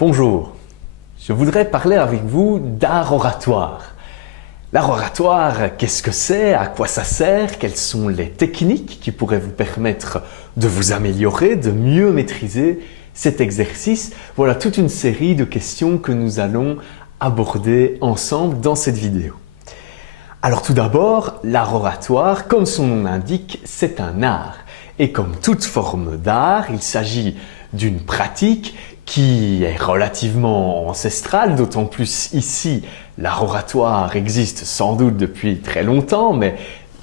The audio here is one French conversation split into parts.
Bonjour, je voudrais parler avec vous d'art oratoire. L'art oratoire, qu'est-ce que c'est? À quoi ça sert? Quelles sont les techniques qui pourraient vous permettre de vous améliorer, de mieux maîtriser cet exercice? Voilà toute une série de questions que nous allons aborder ensemble dans cette vidéo. Alors tout d'abord, l'art oratoire, comme son nom l'indique, c'est un art. Et comme toute forme d'art, il s'agit d'une pratique qui est relativement ancestrale, d'autant plus ici, l'art oratoire existe sans doute depuis très longtemps, mais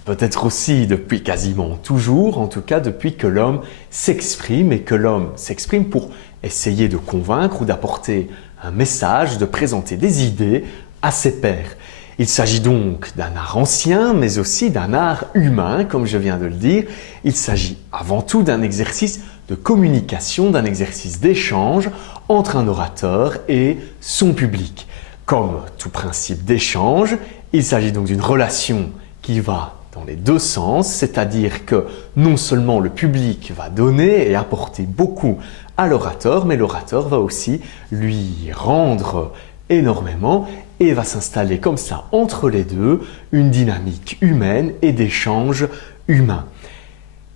peut-être aussi depuis quasiment toujours, en tout cas depuis que l'homme s'exprime et que l'homme s'exprime pour essayer de convaincre ou d'apporter un message, de présenter des idées à ses pairs. Il s'agit donc d'un art ancien, mais aussi d'un art humain, comme je viens de le dire. Il s'agit avant tout d'un exercice de communication, d'un exercice d'échange entre un orateur et son public. Comme tout principe d'échange, il s'agit donc d'une relation qui va dans les deux sens, c'est-à-dire que non seulement le public va donner et apporter beaucoup à l'orateur, mais l'orateur va aussi lui rendre énormément et va s'installer comme ça entre les deux une dynamique humaine et d'échange humain.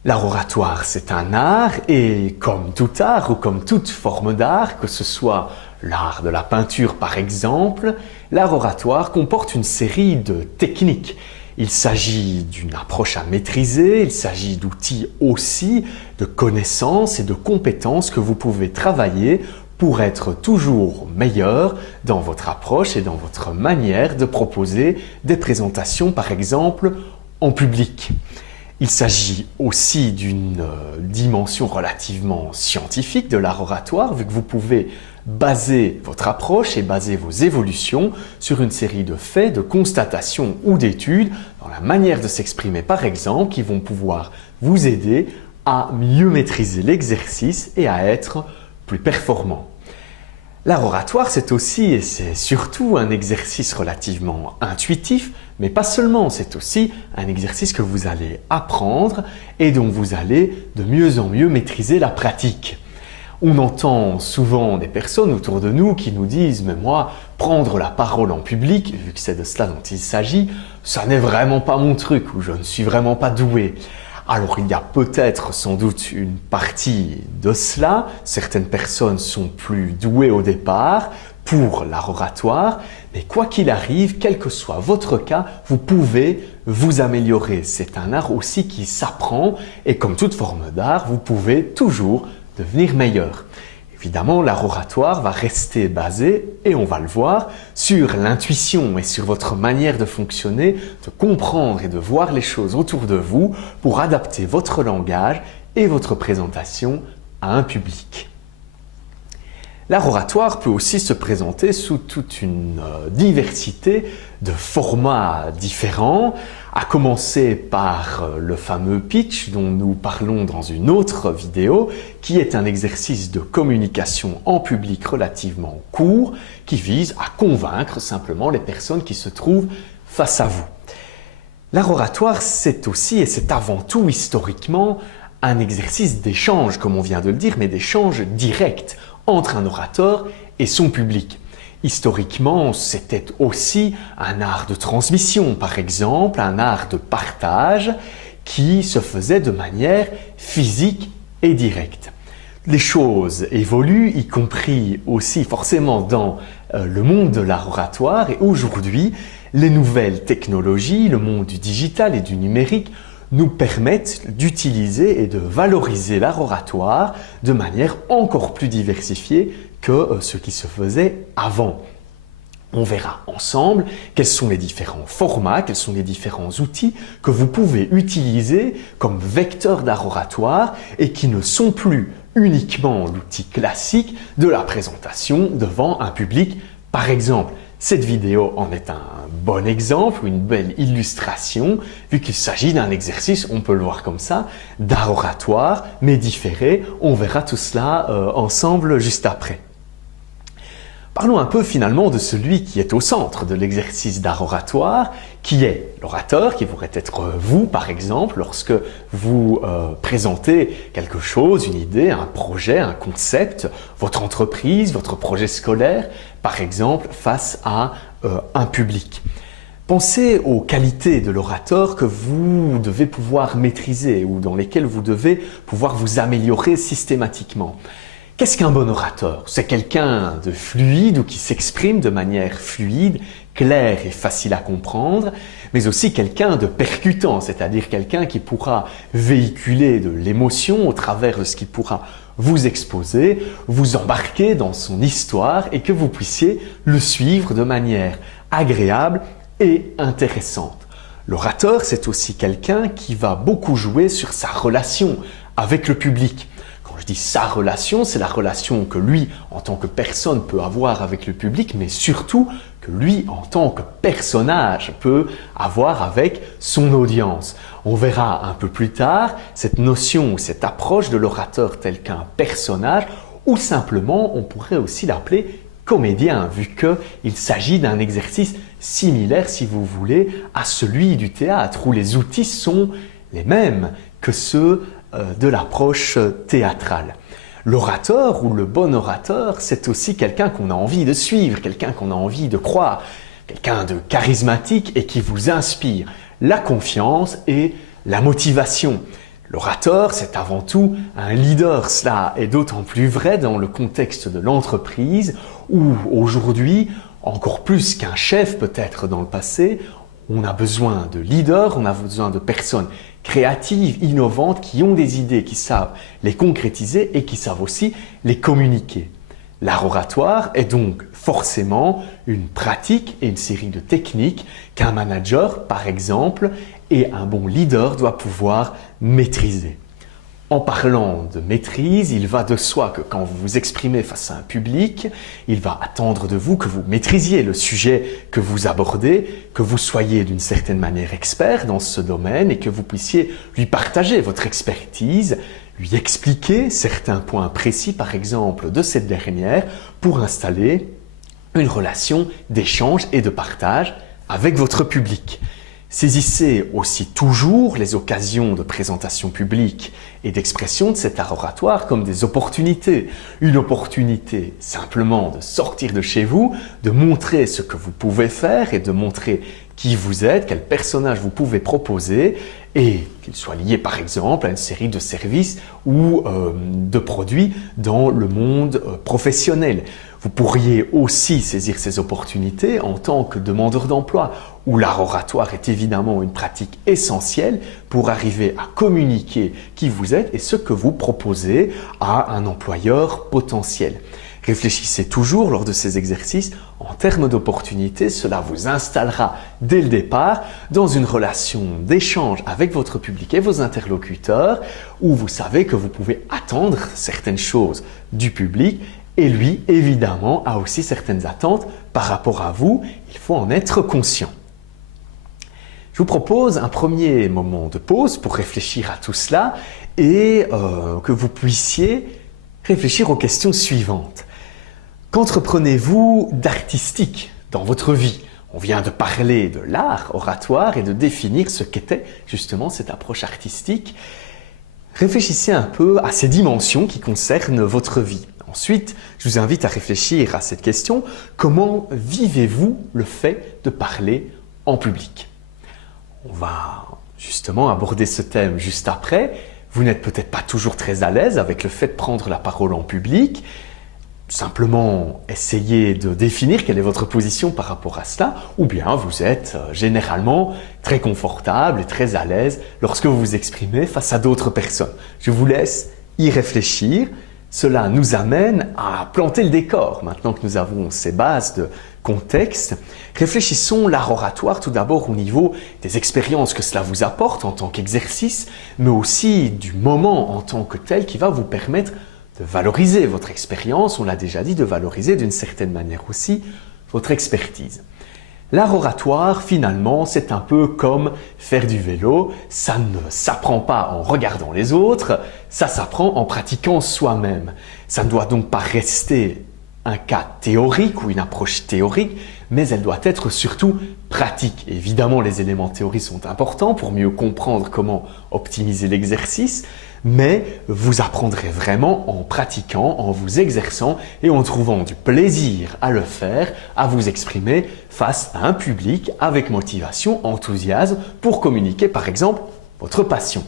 L'art oratoire, c'est un art et comme tout art ou comme toute forme d'art, que ce soit l'art de la peinture par exemple, l'art oratoire comporte une série de techniques. Il s'agit d'une approche à maîtriser, il s'agit d'outils aussi, de connaissances et de compétences que vous pouvez travailler pour être toujours meilleur dans votre approche et dans votre manière de proposer des présentations par exemple en public. Il s'agit aussi d'une dimension relativement scientifique de l'art oratoire, vu que vous pouvez baser votre approche et baser vos évolutions sur une série de faits, de constatations ou d'études dans la manière de s'exprimer par exemple, qui vont pouvoir vous aider à mieux maîtriser l'exercice et à être plus performant. L'art oratoire, c'est aussi et c'est surtout un exercice relativement intuitif, mais pas seulement, c'est aussi un exercice que vous allez apprendre et dont vous allez de mieux en mieux maîtriser la pratique. On entend souvent des personnes autour de nous qui nous disent « mais moi, prendre la parole en public, vu que c'est de cela dont il s'agit, ça n'est vraiment pas mon truc ou je ne suis vraiment pas doué ». Alors il y a peut-être sans doute une partie de cela, certaines personnes sont plus douées au départ pour l'art oratoire, mais quoi qu'il arrive, quel que soit votre cas, vous pouvez vous améliorer. C'est un art aussi qui s'apprend et comme toute forme d'art, vous pouvez toujours devenir meilleur. Évidemment, l'art oratoire va rester basé, et on va le voir, sur l'intuition et sur votre manière de fonctionner, de comprendre et de voir les choses autour de vous pour adapter votre langage et votre présentation à un public. L'art oratoire peut aussi se présenter sous toute une diversité de formats différents, à commencer par le fameux pitch dont nous parlons dans une autre vidéo, qui est un exercice de communication en public relativement court, qui vise à convaincre simplement les personnes qui se trouvent face à vous. L'art oratoire, c'est aussi et c'est avant tout historiquement un exercice d'échange, comme on vient de le dire, mais d'échange direct entre un orateur et son public. Historiquement, c'était aussi un art de transmission, par exemple, un art de partage qui se faisait de manière physique et directe. Les choses évoluent, y compris aussi forcément dans le monde de l'art oratoire, et aujourd'hui, les nouvelles technologies, le monde du digital et du numérique nous permettent d'utiliser et de valoriser l'art oratoire de manière encore plus diversifiée que ce qui se faisait avant. On verra ensemble quels sont les différents formats, quels sont les différents outils que vous pouvez utiliser comme vecteurs d'art oratoire et qui ne sont plus uniquement l'outil classique de la présentation devant un public par exemple. Cette vidéo en est un bon exemple ou une belle illustration vu qu'il s'agit d'un exercice, on peut le voir comme ça, d'art oratoire mais différé. On verra tout cela ensemble juste après. Parlons un peu finalement de celui qui est au centre de l'exercice d'art oratoire, qui est l'orateur, qui pourrait être vous par exemple, lorsque vous présentez quelque chose, une idée, un projet, un concept, votre entreprise, votre projet scolaire, par exemple, face à un public. Pensez aux qualités de l'orateur que vous devez pouvoir maîtriser ou dans lesquelles vous devez pouvoir vous améliorer systématiquement. Qu'est-ce qu'un bon orateur? C'est quelqu'un de fluide ou qui s'exprime de manière fluide, claire et facile à comprendre, mais aussi quelqu'un de percutant, c'est-à-dire quelqu'un qui pourra véhiculer de l'émotion au travers de ce qu'il pourra vous exposer, vous embarquer dans son histoire et que vous puissiez le suivre de manière agréable et intéressante. L'orateur, c'est aussi quelqu'un qui va beaucoup jouer sur sa relation avec le public. Quand je dis sa relation, c'est la relation que lui, en tant que personne, peut avoir avec le public, mais surtout que lui, en tant que personnage, peut avoir avec son audience. On verra un peu plus tard cette notion, cette approche de l'orateur tel qu'un personnage, ou simplement, on pourrait aussi l'appeler comédien, vu qu'il s'agit d'un exercice similaire, si vous voulez, à celui du théâtre, où les outils sont les mêmes que ceux de l'approche théâtrale. L'orateur ou le bon orateur, c'est aussi quelqu'un qu'on a envie de suivre, quelqu'un qu'on a envie de croire, quelqu'un de charismatique et qui vous inspire la confiance et la motivation. L'orateur, c'est avant tout un leader. Cela est d'autant plus vrai dans le contexte de l'entreprise où aujourd'hui, encore plus qu'un chef peut-être dans le passé, on a besoin de leaders, on a besoin de personnes créatives, innovantes, qui ont des idées, qui savent les concrétiser et qui savent aussi les communiquer. L'art oratoire est donc forcément une pratique et une série de techniques qu'un manager, par exemple, et un bon leader doit pouvoir maîtriser. En parlant de maîtrise, il va de soi que quand vous vous exprimez face à un public, il va attendre de vous que vous maîtrisiez le sujet que vous abordez, que vous soyez d'une certaine manière expert dans ce domaine et que vous puissiez lui partager votre expertise, lui expliquer certains points précis, par exemple, de cette dernière, pour installer une relation d'échange et de partage avec votre public. Saisissez aussi toujours les occasions de présentation publique et d'expression de cet art oratoire comme des opportunités. Une opportunité simplement de sortir de chez vous, de montrer ce que vous pouvez faire et de montrer qui vous êtes, quel personnage vous pouvez proposer et qu'il soit lié par exemple à une série de services ou de produits dans le monde professionnel. Vous pourriez aussi saisir ces opportunités en tant que demandeur d'emploi, où l'art oratoire est évidemment une pratique essentielle pour arriver à communiquer qui vous êtes et ce que vous proposez à un employeur potentiel. Réfléchissez toujours lors de ces exercices en termes d'opportunités, cela vous installera dès le départ dans une relation d'échange avec votre public et vos interlocuteurs où vous savez que vous pouvez attendre certaines choses du public et lui, évidemment, a aussi certaines attentes par rapport à vous. Il faut en être conscient. Je vous propose un premier moment de pause pour réfléchir à tout cela et que vous puissiez réfléchir aux questions suivantes. Qu'entreprenez-vous d'artistique dans votre vie? On vient de parler de l'art oratoire et de définir ce qu'était justement cette approche artistique. Réfléchissez un peu à ces dimensions qui concernent votre vie. Ensuite, je vous invite à réfléchir à cette question. Comment vivez-vous le fait de parler en public? On va justement aborder ce thème juste après. Vous n'êtes peut-être pas toujours très à l'aise avec le fait de prendre la parole en public. Simplement, essayez de définir quelle est votre position par rapport à cela, ou bien vous êtes généralement très confortable et très à l'aise lorsque vous vous exprimez face à d'autres personnes. Je vous laisse y réfléchir. Cela nous amène à planter le décor. Maintenant que nous avons ces bases de contexte, réfléchissons l'art oratoire tout d'abord au niveau des expériences que cela vous apporte en tant qu'exercice, mais aussi du moment en tant que tel qui va vous permettre de valoriser votre expérience, on l'a déjà dit, de valoriser d'une certaine manière aussi votre expertise. L'art oratoire, finalement, c'est un peu comme faire du vélo. Ça ne s'apprend pas en regardant les autres, ça s'apprend en pratiquant soi-même. Ça ne doit donc pas rester un cas théorique ou une approche théorique, mais elle doit être surtout pratique. Évidemment, les éléments théoriques sont importants pour mieux comprendre comment optimiser l'exercice, mais vous apprendrez vraiment en pratiquant, en vous exerçant et en trouvant du plaisir à le faire, à vous exprimer face à un public avec motivation, enthousiasme pour communiquer par exemple votre passion.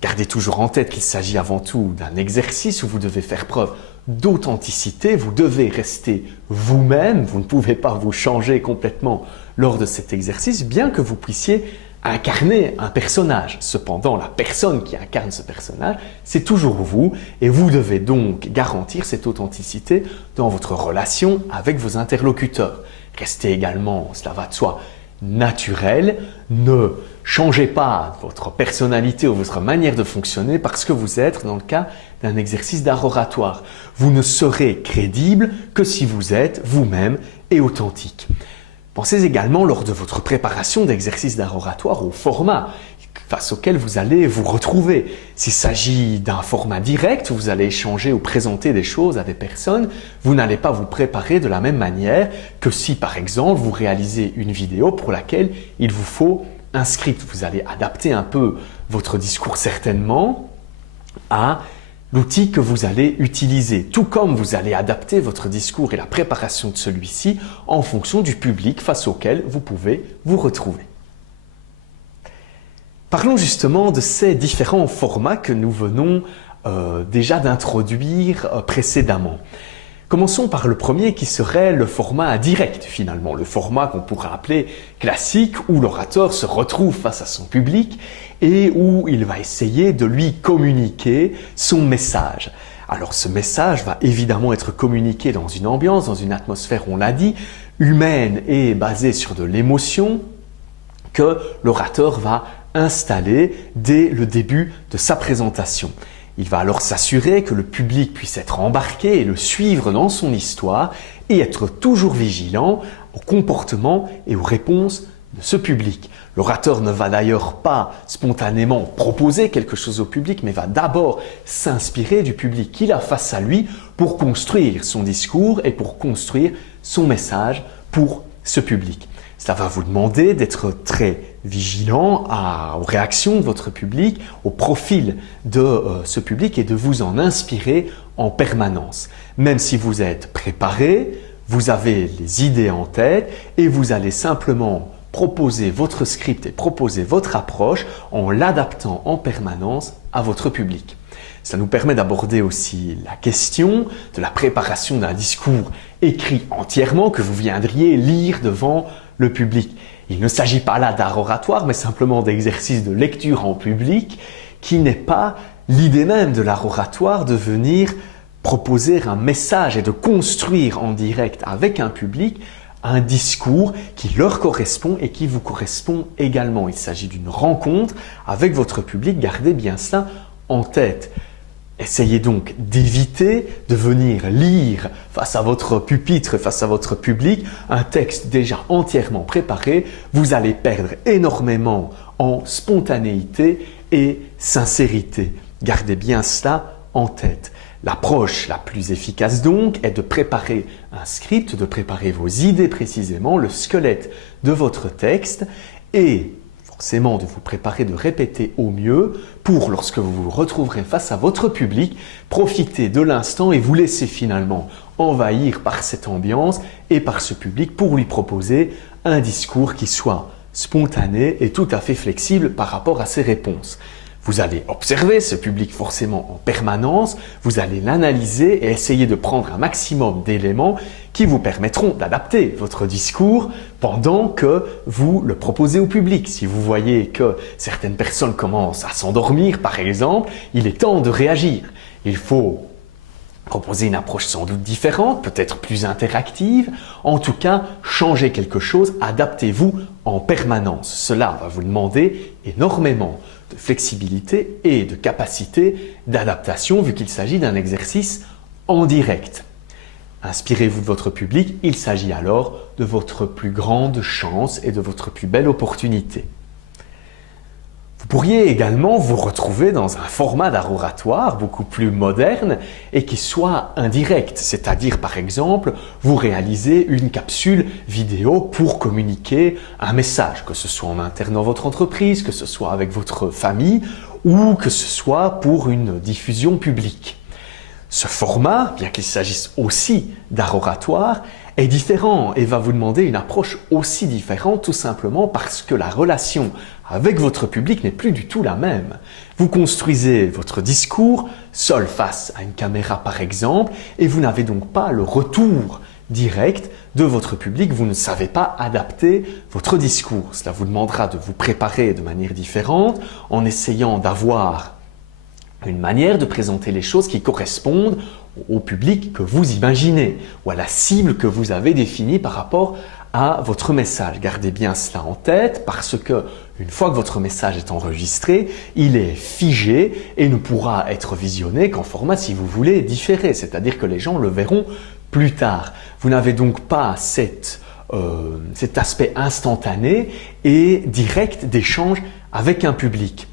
Gardez toujours en tête qu'il s'agit avant tout d'un exercice où vous devez faire preuve d'authenticité, vous devez rester vous-même, vous ne pouvez pas vous changer complètement lors de cet exercice, bien que vous puissiez incarner un personnage. Cependant, la personne qui incarne ce personnage, c'est toujours vous et vous devez donc garantir cette authenticité dans votre relation avec vos interlocuteurs. Restez également, cela va de soi, naturel, ne changez pas votre personnalité ou votre manière de fonctionner parce que vous êtes dans le cas d'un exercice d'art oratoire. Vous ne serez crédible que si vous êtes vous-même et authentique. Pensez également lors de votre préparation d'exercices d'art oratoire au format face auquel vous allez vous retrouver. S'il s'agit d'un format direct où vous allez échanger ou présenter des choses à des personnes, vous n'allez pas vous préparer de la même manière que si par exemple vous réalisez une vidéo pour laquelle il vous faut un script. Vous allez adapter un peu votre discours certainement à l'outil que vous allez utiliser, tout comme vous allez adapter votre discours et la préparation de celui-ci en fonction du public face auquel vous pouvez vous retrouver. Parlons justement de ces différents formats que nous venons déjà d'introduire précédemment. Commençons par le premier qui serait le format direct finalement, le format qu'on pourrait appeler classique où l'orateur se retrouve face à son public et où il va essayer de lui communiquer son message. Alors ce message va évidemment être communiqué dans une ambiance, dans une atmosphère, on l'a dit, humaine et basée sur de l'émotion que l'orateur va installer dès le début de sa présentation. Il va alors s'assurer que le public puisse être embarqué et le suivre dans son histoire et être toujours vigilant au comportement et aux réponses de ce public. L'orateur ne va d'ailleurs pas spontanément proposer quelque chose au public, mais va d'abord s'inspirer du public qu'il a face à lui pour construire son discours et pour construire son message pour ce public. Cela va vous demander d'être très vigilant aux réactions de votre public, au profil de ce public et de vous en inspirer en permanence. Même si vous êtes préparé, vous avez les idées en tête et vous allez simplement proposer votre script et proposer votre approche en l'adaptant en permanence à votre public. Ça nous permet d'aborder aussi la question de la préparation d'un discours écrit entièrement que vous viendriez lire devant le public. Il ne s'agit pas là d'art oratoire, mais simplement d'exercice de lecture en public qui n'est pas l'idée même de l'art oratoire de venir proposer un message et de construire en direct avec un public un discours qui leur correspond et qui vous correspond également. Il s'agit d'une rencontre avec votre public, gardez bien cela en tête. Essayez donc d'éviter de venir lire face à votre pupitre, face à votre public, un texte déjà entièrement préparé. Vous allez perdre énormément en spontanéité et sincérité. Gardez bien cela en tête. L'approche la plus efficace donc est de préparer un script, de préparer vos idées précisément, le squelette de votre texte et forcément de vous préparer de répéter au mieux pour, lorsque vous vous retrouverez face à votre public, profiter de l'instant et vous laisser finalement envahir par cette ambiance et par ce public pour lui proposer un discours qui soit spontané et tout à fait flexible par rapport à ses réponses. Vous allez observer ce public forcément en permanence, vous allez l'analyser et essayer de prendre un maximum d'éléments qui vous permettront d'adapter votre discours pendant que vous le proposez au public. Si vous voyez que certaines personnes commencent à s'endormir par exemple, il est temps de réagir. Il faut proposer une approche sans doute différente, peut-être plus interactive. En tout cas, changez quelque chose, adaptez-vous en permanence. Cela va vous demander énormément de flexibilité et de capacité d'adaptation vu qu'il s'agit d'un exercice en direct. Inspirez-vous de votre public, il s'agit alors de votre plus grande chance et de votre plus belle opportunité. Vous pourriez également vous retrouver dans un format d'art oratoire beaucoup plus moderne et qui soit indirect, c'est-à-dire par exemple vous réalisez une capsule vidéo pour communiquer un message, que ce soit en interne dans votre entreprise, que ce soit avec votre famille ou que ce soit pour une diffusion publique. Ce format, bien qu'il s'agisse aussi d'art oratoire, est différent et va vous demander une approche aussi différente tout simplement parce que la relation avec votre public n'est plus du tout la même. Vous construisez votre discours seul face à une caméra par exemple et vous n'avez donc pas le retour direct de votre public, vous ne savez pas adapter votre discours. Cela vous demandera de vous préparer de manière différente en essayant d'avoir une manière de présenter les choses qui correspondent au public que vous imaginez ou à la cible que vous avez définie par rapport à votre message. Gardez bien cela en tête parce que une fois que votre message est enregistré, il est figé et ne pourra être visionné qu'en format, si vous voulez, différé, c'est-à-dire que les gens le verront plus tard. Vous n'avez donc pas cet aspect instantané et direct d'échange avec un public.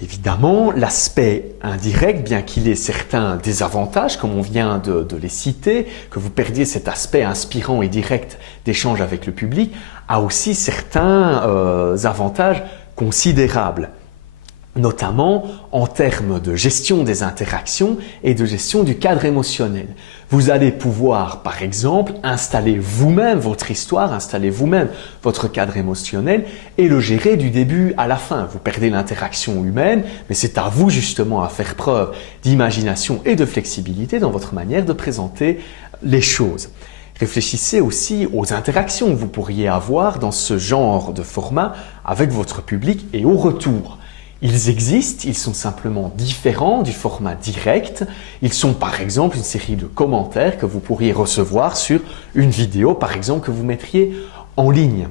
Évidemment, l'aspect indirect, bien qu'il ait certains désavantages, comme on vient de les citer, que vous perdiez cet aspect inspirant et direct d'échange avec le public, a aussi certains avantages considérables, notamment en termes de gestion des interactions et de gestion du cadre émotionnel. Vous allez pouvoir, par exemple, installer vous-même votre histoire, installer vous-même votre cadre émotionnel et le gérer du début à la fin. Vous perdez l'interaction humaine, mais c'est à vous justement à faire preuve d'imagination et de flexibilité dans votre manière de présenter les choses. Réfléchissez aussi aux interactions que vous pourriez avoir dans ce genre de format avec votre public et au retour. Ils existent, ils sont simplement différents du format direct. Ils sont par exemple une série de commentaires que vous pourriez recevoir sur une vidéo par exemple que vous mettriez en ligne.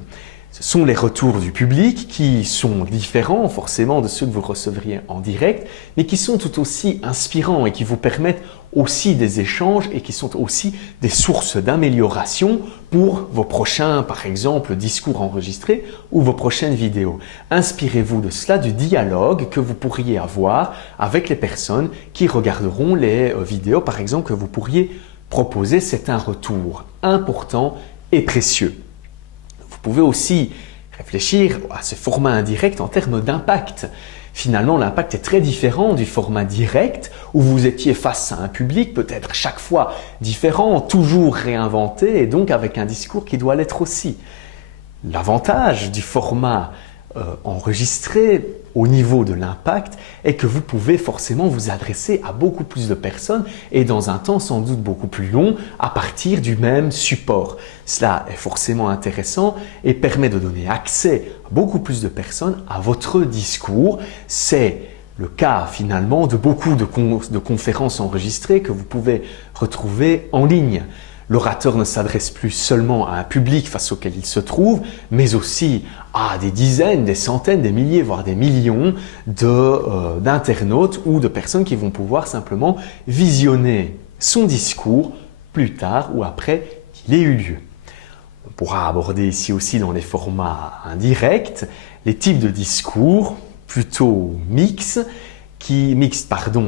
Ce sont les retours du public qui sont différents forcément de ceux que vous recevriez en direct, mais qui sont tout aussi inspirants et qui vous permettent aussi des échanges et qui sont aussi des sources d'amélioration pour vos prochains, par exemple, discours enregistrés ou vos prochaines vidéos. Inspirez-vous de cela, du dialogue que vous pourriez avoir avec les personnes qui regarderont les vidéos, par exemple, que vous pourriez proposer. C'est un retour important et précieux. Vous pouvez aussi réfléchir à ce format indirect en termes d'impact. Finalement, l'impact est très différent du format direct où vous étiez face à un public peut-être chaque fois différent, toujours réinventé et donc avec un discours qui doit l'être aussi. L'avantage du format enregistré au niveau de l'impact est que vous pouvez forcément vous adresser à beaucoup plus de personnes et dans un temps sans doute beaucoup plus long à partir du même support. Cela est forcément intéressant et permet de donner accès à beaucoup plus de personnes à votre discours. C'est le cas finalement de beaucoup de conférences enregistrées que vous pouvez retrouver en ligne. L'orateur ne s'adresse plus seulement à un public face auquel il se trouve, mais aussi à des dizaines, des centaines, des milliers, voire des millions d'internautes ou de personnes qui vont pouvoir simplement visionner son discours plus tard ou après qu'il ait eu lieu. On pourra aborder ici aussi dans les formats indirects les types de discours plutôt mixtes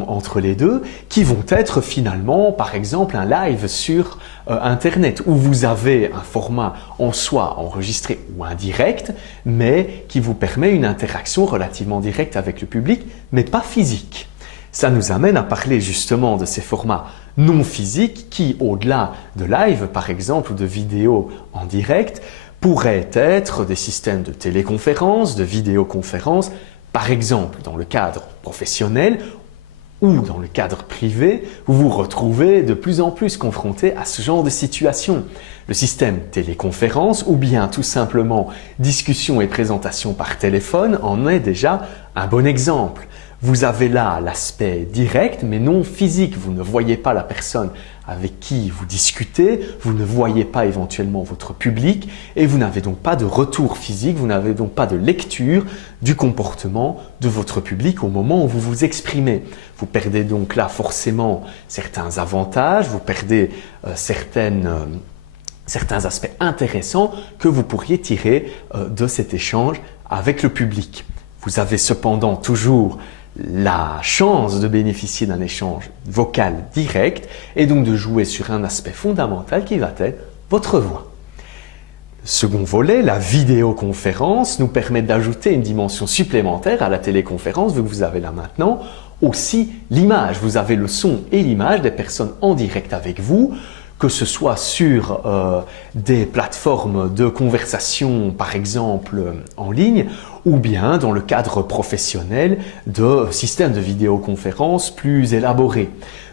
entre les deux, qui vont être finalement, par exemple, un live sur Internet, où vous avez un format en soi enregistré ou indirect, mais qui vous permet une interaction relativement directe avec le public, mais pas physique. Ça nous amène à parler justement de ces formats non physiques qui, au-delà de live, par exemple, ou de vidéos en direct, pourraient être des systèmes de téléconférence, de vidéoconférence. Par exemple, dans le cadre professionnel ou dans le cadre privé, vous vous retrouvez de plus en plus confronté à ce genre de situation. Le système téléconférence ou bien tout simplement discussion et présentation par téléphone en est déjà un bon exemple. Vous avez là l'aspect direct mais non physique. Vous ne voyez pas la personne avec qui vous discutez, vous ne voyez pas éventuellement votre public et vous n'avez donc pas de retour physique, vous n'avez donc pas de lecture du comportement de votre public au moment où vous vous exprimez. Vous perdez donc là forcément certains avantages, vous perdez certains aspects intéressants que vous pourriez tirer de cet échange avec le public. Vous avez cependant toujours la chance de bénéficier d'un échange vocal direct et donc de jouer sur un aspect fondamental qui va être votre voix. Le second volet, la vidéoconférence, nous permet d'ajouter une dimension supplémentaire à la téléconférence, vu que vous avez là maintenant aussi l'image. Vous avez le son et l'image des personnes en direct avec vous, que ce soit sur des plateformes de conversation, par exemple en ligne, ou bien dans le cadre professionnel de systèmes de vidéoconférence plus élaborés.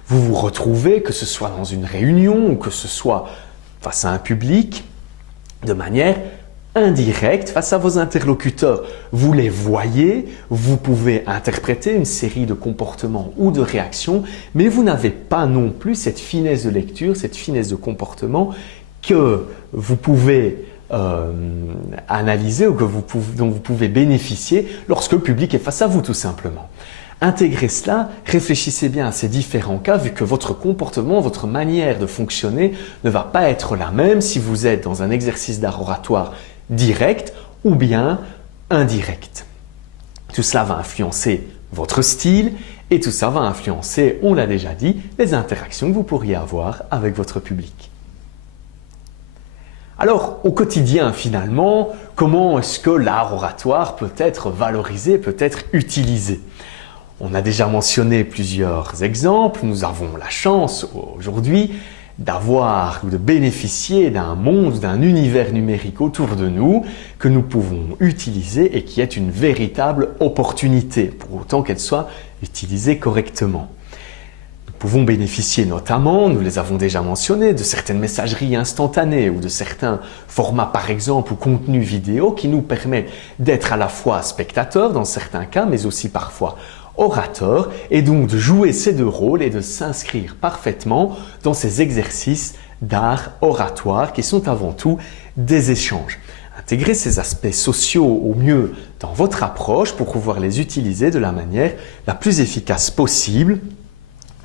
Vous vous retrouvez, que ce soit dans une réunion ou que ce soit face à un public, de manière indirecte face à vos interlocuteurs. Vous les voyez, vous pouvez interpréter une série de comportements ou de réactions, mais vous n'avez pas non plus cette finesse de lecture, cette finesse de comportement que vous pouvez analyser ou dont vous pouvez bénéficier lorsque le public est face à vous tout simplement. Intégrez cela, réfléchissez bien à ces différents cas vu que votre comportement, votre manière de fonctionner ne va pas être la même si vous êtes dans un exercice d'art oratoire direct ou bien indirect. Tout cela va influencer votre style et tout ça va influencer, on l'a déjà dit, les interactions que vous pourriez avoir avec votre public. Alors, au quotidien finalement, comment est-ce que l'art oratoire peut être valorisé, peut être utilisé ? On a déjà mentionné plusieurs exemples. Nous avons la chance aujourd'hui d'avoir ou de bénéficier d'un monde, d'un univers numérique autour de nous que nous pouvons utiliser et qui est une véritable opportunité, pour autant qu'elle soit utilisée correctement. Nous pouvons bénéficier notamment, nous les avons déjà mentionnés, de certaines messageries instantanées ou de certains formats par exemple ou contenus vidéo qui nous permettent d'être à la fois spectateurs dans certains cas, mais aussi parfois orateur et donc de jouer ces deux rôles et de s'inscrire parfaitement dans ces exercices d'art oratoire qui sont avant tout des échanges. Intégrez ces aspects sociaux au mieux dans votre approche pour pouvoir les utiliser de la manière la plus efficace possible,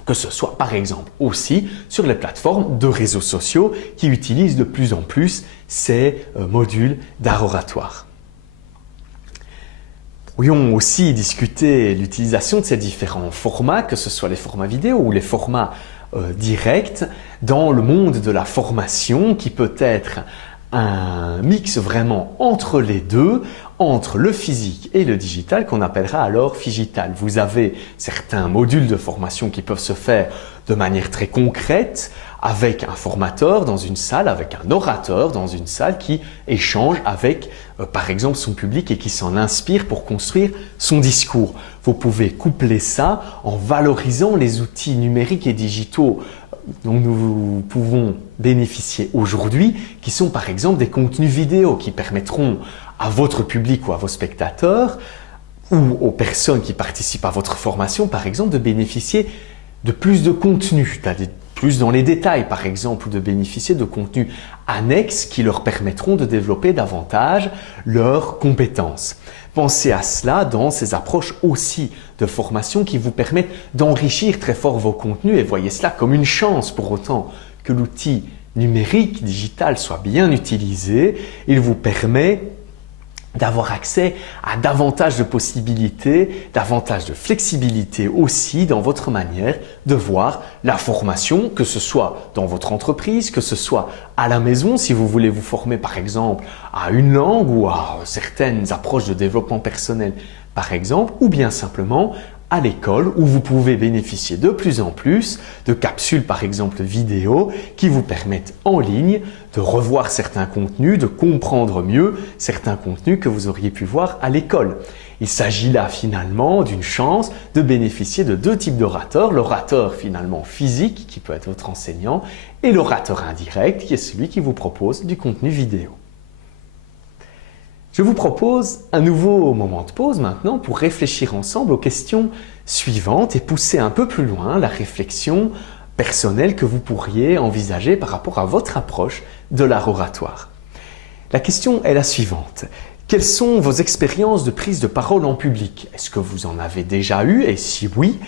que ce soit par exemple aussi sur les plateformes de réseaux sociaux qui utilisent de plus en plus ces modules d'art oratoire. Pourrions aussi discuter l'utilisation de ces différents formats, que ce soit les formats vidéo ou les formats directs, dans le monde de la formation qui peut être un mix vraiment entre les deux, entre le physique et le digital qu'on appellera alors Figital. Vous avez certains modules de formation qui peuvent se faire de manière très concrète avec un formateur dans une salle, avec un orateur dans une salle qui échange avec par exemple son public et qui s'en inspire pour construire son discours. Vous pouvez coupler ça en valorisant les outils numériques et digitaux dont nous pouvons bénéficier aujourd'hui, qui sont par exemple des contenus vidéo qui permettront à votre public ou à vos spectateurs ou aux personnes qui participent à votre formation par exemple de bénéficier de plus de contenu, d'aller plus dans les détails par exemple ou de bénéficier de contenus annexes qui leur permettront de développer davantage leurs compétences. Pensez à cela dans ces approches aussi de formation qui vous permettent d'enrichir très fort vos contenus et voyez cela comme une chance pour autant que l'outil numérique, digital soit bien utilisé. Il vous permet d'avoir accès à davantage de possibilités, davantage de flexibilité aussi dans votre manière de voir la formation, que ce soit dans votre entreprise, que ce soit à la maison, si vous voulez vous former par exemple à une langue ou à certaines approches de développement personnel par exemple, ou bien simplement à l'école où vous pouvez bénéficier de plus en plus de capsules par exemple vidéo qui vous permettent en ligne de revoir certains contenus, de comprendre mieux certains contenus que vous auriez pu voir à l'école. Il s'agit là finalement d'une chance de bénéficier de deux types d'orateurs, l'orateur finalement physique qui peut être votre enseignant et l'orateur indirect qui est celui qui vous propose du contenu vidéo. Je vous propose un nouveau moment de pause maintenant pour réfléchir ensemble aux questions suivantes et pousser un peu plus loin la réflexion personnelle que vous pourriez envisager par rapport à votre approche de l'art oratoire. La question est la suivante. Quelles sont vos expériences de prise de parole en public? Est-ce que vous en avez déjà eu? Et si oui,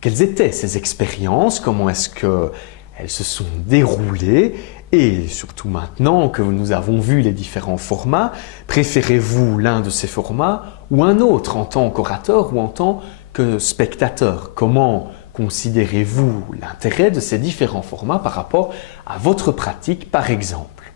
quelles étaient ces expériences? Comment est-ce qu'elles elles se sont déroulées et surtout maintenant que nous avons vu les différents formats, préférez-vous l'un de ces formats ou un autre en tant qu'orateur ou en tant que spectateur? Comment considérez-vous l'intérêt de ces différents formats par rapport à votre pratique par exemple?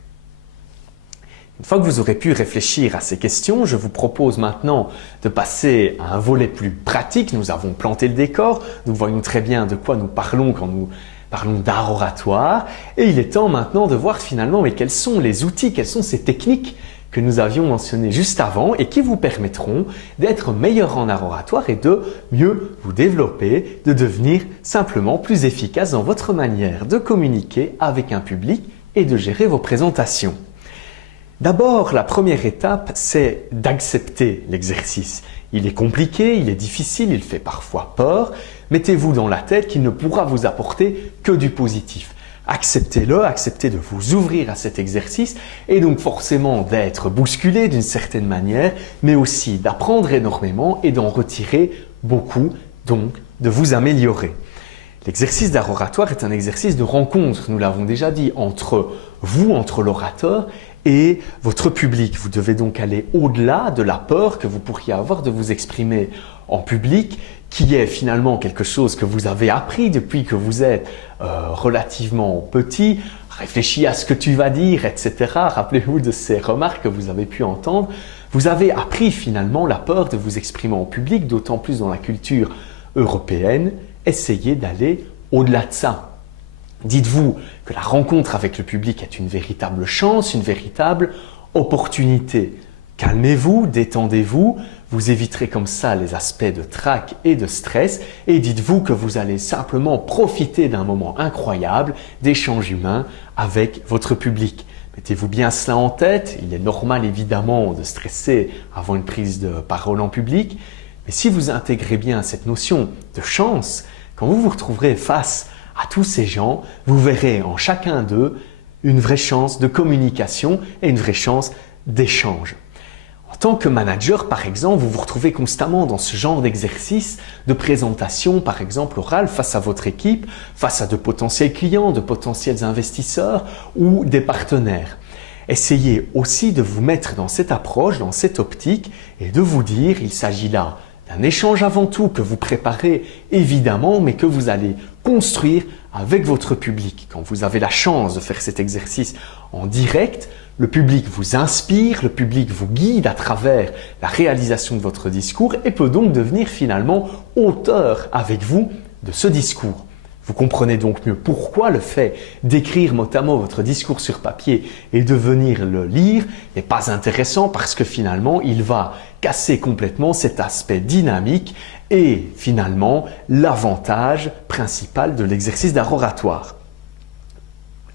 Une fois que vous aurez pu réfléchir à ces questions, je vous propose maintenant de passer à un volet plus pratique. Nous avons planté le décor, nous voyons très bien de quoi nous parlons quand nous parlons d'art oratoire et il est temps maintenant de voir finalement mais quels sont les outils, quelles sont ces techniques que nous avions mentionnées juste avant et qui vous permettront d'être meilleur en art oratoire et de mieux vous développer, de devenir simplement plus efficace dans votre manière de communiquer avec un public et de gérer vos présentations. D'abord, la première étape, c'est d'accepter l'exercice. Il est compliqué, il est difficile, il fait parfois peur. Mettez-vous dans la tête qu'il ne pourra vous apporter que du positif. Acceptez-le, acceptez de vous ouvrir à cet exercice et donc forcément d'être bousculé d'une certaine manière, mais aussi d'apprendre énormément et d'en retirer beaucoup, donc de vous améliorer. L'exercice d'art oratoire est un exercice de rencontre, nous l'avons déjà dit, entre vous, entre l'orateur et votre public. Vous devez donc aller au-delà de la peur que vous pourriez avoir de vous exprimer en public, qui est finalement quelque chose que vous avez appris depuis que vous êtes relativement petit. Réfléchis à ce que tu vas dire, etc. Rappelez-vous de ces remarques que vous avez pu entendre. Vous avez appris finalement la peur de vous exprimer en public, d'autant plus dans la culture européenne. Essayez d'aller au-delà de ça. Dites-vous que la rencontre avec le public est une véritable chance, une véritable opportunité. Calmez-vous, détendez-vous, vous éviterez comme ça les aspects de trac et de stress et dites-vous que vous allez simplement profiter d'un moment incroyable d'échange humain avec votre public. Mettez-vous bien cela en tête, il est normal évidemment de stresser avant une prise de parole en public, mais si vous intégrez bien cette notion de chance, quand vous vous retrouverez face à tous ces gens, vous verrez en chacun d'eux une vraie chance de communication et une vraie chance d'échange. En tant que manager, par exemple, vous vous retrouvez constamment dans ce genre d'exercice de présentation, par exemple orale, face à votre équipe, face à de potentiels clients, de potentiels investisseurs ou des partenaires. Essayez aussi de vous mettre dans cette approche, dans cette optique et de vous dire il s'agit là d'un échange avant tout que vous préparez évidemment, mais que vous allez construire avec votre public. Quand vous avez la chance de faire cet exercice en direct, le public vous inspire, le public vous guide à travers la réalisation de votre discours et peut donc devenir finalement auteur avec vous de ce discours. Vous comprenez donc mieux pourquoi le fait d'écrire mot à mot votre discours sur papier et de venir le lire n'est pas intéressant parce que finalement il va casser complètement cet aspect dynamique et finalement l'avantage principal de l'exercice d'art oratoire.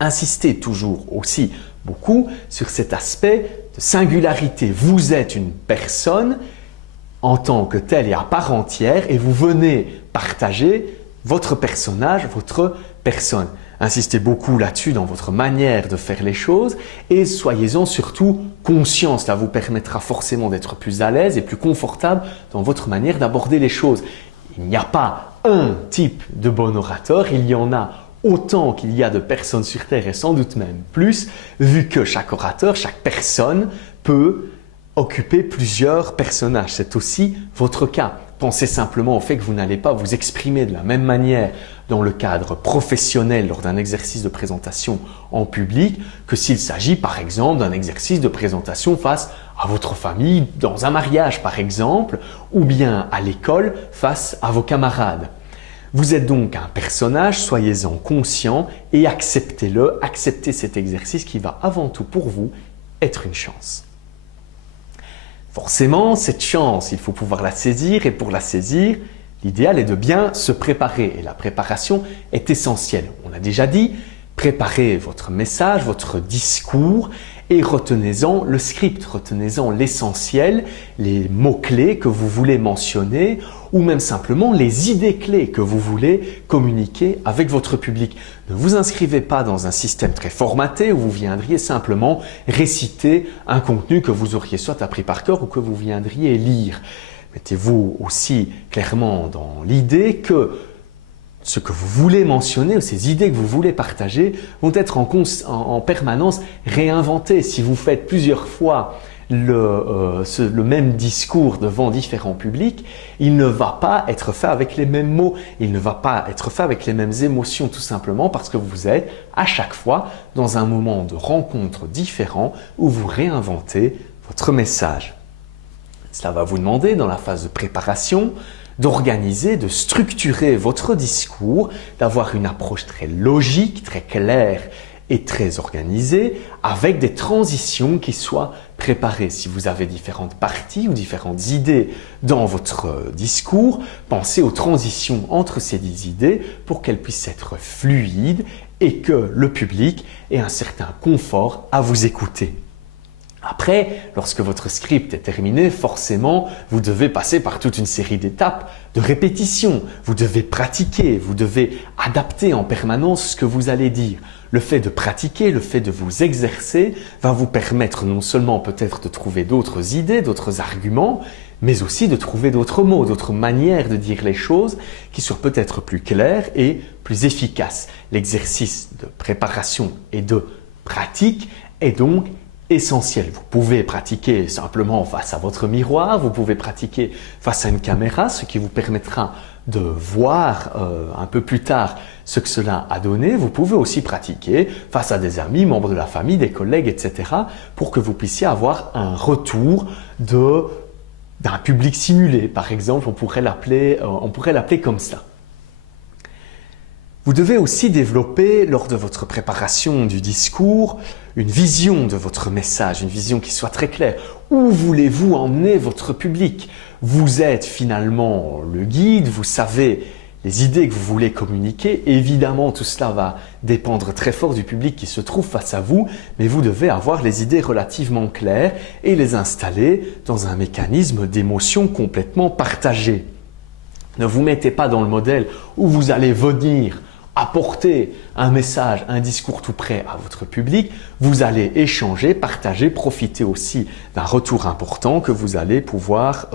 Insistez toujours aussi beaucoup sur cet aspect de singularité. Vous êtes une personne en tant que telle et à part entière et vous venez partager votre personnage, votre personne. Insistez beaucoup là-dessus dans votre manière de faire les choses et soyez-en surtout conscient. Cela vous permettra forcément d'être plus à l'aise et plus confortable dans votre manière d'aborder les choses. Il n'y a pas un type de bon orateur, il y en a autant qu'il y a de personnes sur Terre et sans doute même plus, vu que chaque orateur, chaque personne peut occuper plusieurs personnages. C'est aussi votre cas. Pensez simplement au fait que vous n'allez pas vous exprimer de la même manière dans le cadre professionnel lors d'un exercice de présentation en public que s'il s'agit par exemple d'un exercice de présentation face à votre famille dans un mariage par exemple ou bien à l'école face à vos camarades. Vous êtes donc un personnage, soyez-en conscient et acceptez-le, acceptez cet exercice qui va avant tout pour vous être une chance. Forcément, cette chance, il faut pouvoir la saisir et pour la saisir, l'idéal est de bien se préparer et la préparation est essentielle. On l'a déjà dit, préparez votre message, votre discours et retenez-en le script, retenez-en l'essentiel, les mots-clés que vous voulez mentionner ou même simplement les idées clés que vous voulez communiquer avec votre public. Ne vous inscrivez pas dans un système très formaté où vous viendriez simplement réciter un contenu que vous auriez soit appris par cœur ou que vous viendriez lire. Mettez-vous aussi clairement dans l'idée que ce que vous voulez mentionner ou ces idées que vous voulez partager vont être en permanence réinventées. Si vous faites plusieurs fois le même discours devant différents publics, il ne va pas être fait avec les mêmes mots, il ne va pas être fait avec les mêmes émotions, tout simplement parce que vous êtes à chaque fois dans un moment de rencontre différent où vous réinventez votre message. Cela va vous demander, dans la phase de préparation, d'organiser, de structurer votre discours, d'avoir une approche très logique, très claire et très organisée, avec des transitions qui soient préparées. Si vous avez différentes parties ou différentes idées dans votre discours, pensez aux transitions entre ces idées pour qu'elles puissent être fluides et que le public ait un certain confort à vous écouter. Après, lorsque votre script est terminé, forcément, vous devez passer par toute une série d'étapes de répétition. Vous devez pratiquer, vous devez adapter en permanence ce que vous allez dire. Le fait de pratiquer, le fait de vous exercer va vous permettre non seulement peut-être de trouver d'autres idées, d'autres arguments, mais aussi de trouver d'autres mots, d'autres manières de dire les choses qui soient peut-être plus claires et plus efficaces. L'exercice de préparation et de pratique est donc essentiel. Vous pouvez pratiquer simplement face à votre miroir, vous pouvez pratiquer face à une caméra, ce qui vous permettra de voir un peu plus tard ce que cela a donné. Vous pouvez aussi pratiquer face à des amis, membres de la famille, des collègues, etc. pour que vous puissiez avoir un retour d'un public simulé. Par exemple, on pourrait l'appeler comme ça. Vous devez aussi développer, lors de votre préparation du discours, une vision de votre message, une vision qui soit très claire. Où voulez-vous emmener votre public? Vous êtes finalement le guide, vous savez les idées que vous voulez communiquer. Évidemment, tout cela va dépendre très fort du public qui se trouve face à vous, mais vous devez avoir les idées relativement claires et les installer dans un mécanisme d'émotion complètement partagé. Ne vous mettez pas dans le modèle où vous allez venir apporter un message, un discours tout prêt à votre public. Vous allez échanger, partager, profiter aussi d'un retour important que vous allez pouvoir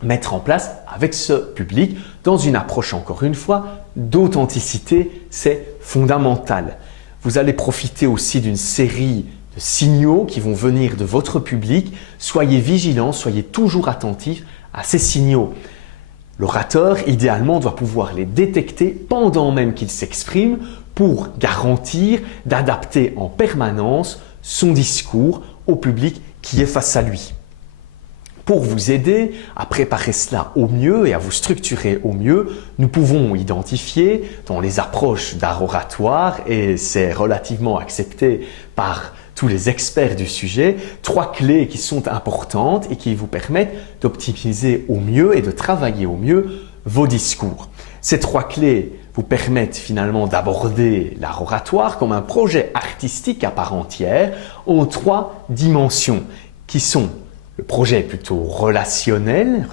mettre en place avec ce public dans une approche, encore une fois, d'authenticité. C'est fondamental. Vous allez profiter aussi d'une série de signaux qui vont venir de votre public. Soyez vigilants, soyez toujours attentifs à ces signaux. L'orateur, idéalement, doit pouvoir les détecter pendant même qu'il s'exprime pour garantir d'adapter en permanence son discours au public qui est face à lui. Pour vous aider à préparer cela au mieux et à vous structurer au mieux, nous pouvons identifier dans les approches d'art oratoire, et c'est relativement accepté par tous les experts du sujet, 3 clés qui sont importantes et qui vous permettent d'optimiser au mieux et de travailler au mieux vos discours. Ces 3 clés vous permettent finalement d'aborder l'art oratoire comme un projet artistique à part entière en 3 dimensions qui sont le projet plutôt relationnel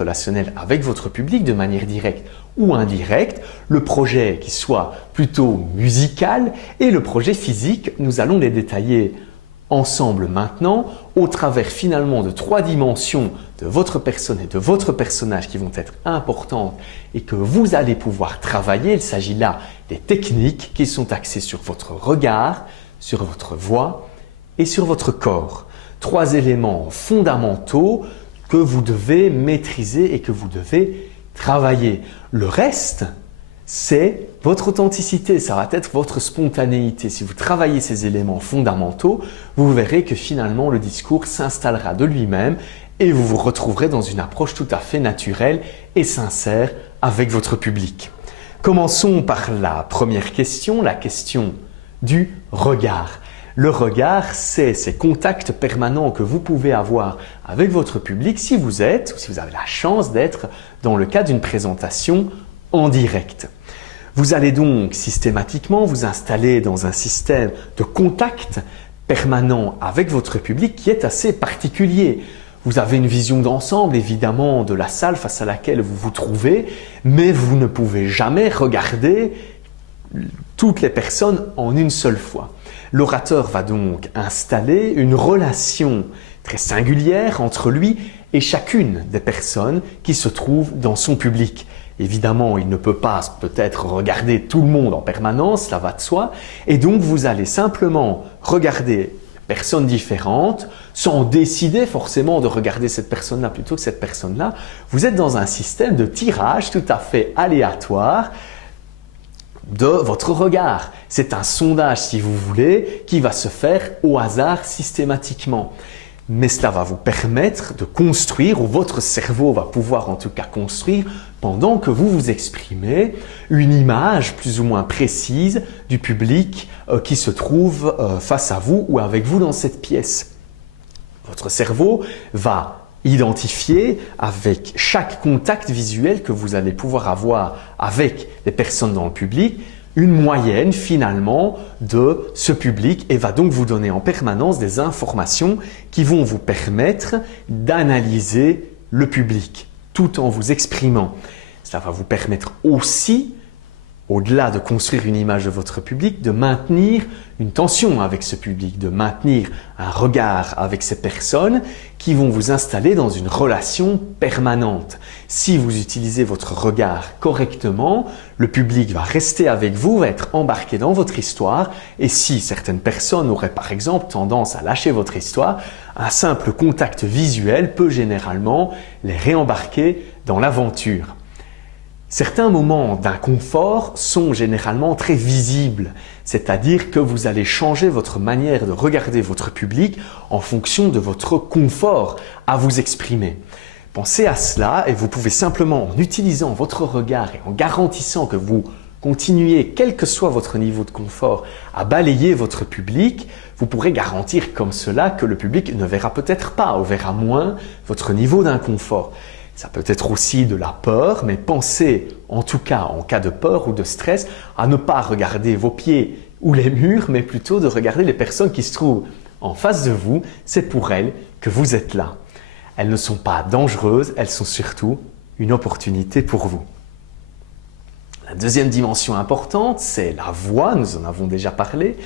avec votre public de manière directe ou indirecte, le projet qui soit plutôt musical et le projet physique. Nous allons les détailler ensemble maintenant au travers finalement de 3 dimensions de votre personne et de votre personnage qui vont être importantes et que vous allez pouvoir travailler. Il s'agit là des techniques qui sont axées sur votre regard, sur votre voix et sur votre corps. 3 éléments fondamentaux que vous devez maîtriser et que vous devez travailler. Le reste, c'est votre authenticité, ça va être votre spontanéité. Si vous travaillez ces éléments fondamentaux, vous verrez que finalement le discours s'installera de lui-même et vous vous retrouverez dans une approche tout à fait naturelle et sincère avec votre public. Commençons par la première question, la question du regard. Le regard, c'est ces contacts permanents que vous pouvez avoir avec votre public si vous êtes ou si vous avez la chance d'être dans le cadre d'une présentation en direct. Vous allez donc systématiquement vous installer dans un système de contact permanent avec votre public qui est assez particulier. Vous avez une vision d'ensemble évidemment de la salle face à laquelle vous vous trouvez, mais vous ne pouvez jamais regarder toutes les personnes en une seule fois. L'orateur va donc installer une relation très singulière entre lui et chacune des personnes qui se trouvent dans son public. Évidemment, il ne peut pas peut-être regarder tout le monde en permanence, cela va de soi. Et donc, vous allez simplement regarder personnes différentes sans décider forcément de regarder cette personne-là plutôt que cette personne-là. Vous êtes dans un système de tirage tout à fait aléatoire de votre regard. C'est un sondage, si vous voulez, qui va se faire au hasard systématiquement. Mais cela va vous permettre de construire, ou votre cerveau va pouvoir en tout cas construire, pendant que vous vous exprimez, une image plus ou moins précise du public qui se trouve face à vous ou avec vous dans cette pièce. Votre cerveau va identifier avec chaque contact visuel que vous allez pouvoir avoir avec les personnes dans le public, une moyenne finalement de ce public et va donc vous donner en permanence des informations qui vont vous permettre d'analyser le public tout en vous exprimant. Ça va vous permettre aussi, au-delà de construire une image de votre public, de maintenir une tension avec ce public, de maintenir un regard avec ces personnes qui vont vous installer dans une relation permanente. Si vous utilisez votre regard correctement, le public va rester avec vous, va être embarqué dans votre histoire et si certaines personnes auraient par exemple tendance à lâcher votre histoire, un simple contact visuel peut généralement les réembarquer dans l'aventure. Certains moments d'inconfort sont généralement très visibles, c'est-à-dire que vous allez changer votre manière de regarder votre public en fonction de votre confort à vous exprimer. Pensez à cela et vous pouvez simplement, en utilisant votre regard et en garantissant que vous continuez, quel que soit votre niveau de confort, à balayer votre public, vous pourrez garantir comme cela que le public ne verra peut-être pas ou verra moins votre niveau d'inconfort. Ça peut être aussi de la peur, mais pensez, en tout cas en cas de peur ou de stress, à ne pas regarder vos pieds ou les murs, mais plutôt de regarder les personnes qui se trouvent en face de vous. C'est pour elles que vous êtes là. Elles ne sont pas dangereuses, elles sont surtout une opportunité pour vous. La deuxième dimension importante, c'est la voix, nous en avons déjà parlé.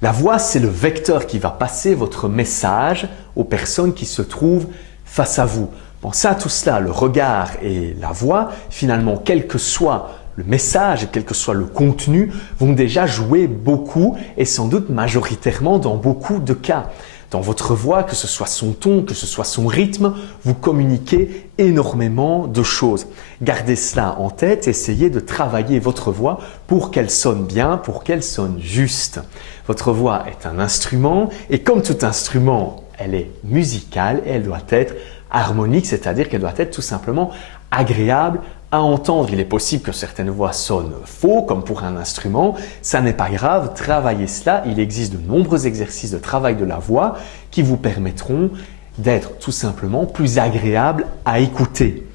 La voix, c'est le vecteur qui va passer votre message aux personnes qui se trouvent face à vous. Pensez à tout cela, le regard et la voix, finalement, quel que soit le message et quel que soit le contenu, vont déjà jouer beaucoup et sans doute majoritairement dans beaucoup de cas. Dans votre voix, que ce soit son ton, que ce soit son rythme, vous communiquez énormément de choses. Gardez cela en tête, essayez de travailler votre voix pour qu'elle sonne bien, pour qu'elle sonne juste. Votre voix est un instrument et comme tout instrument, elle est musicale et elle doit être harmonique, c'est-à-dire qu'elle doit être tout simplement agréable à entendre. Il est possible que certaines voix sonnent faux, comme pour un instrument. Ça n'est pas grave, travaillez cela. Il existe de nombreux exercices de travail de la voix qui vous permettront d'être tout simplement plus agréable à écouter.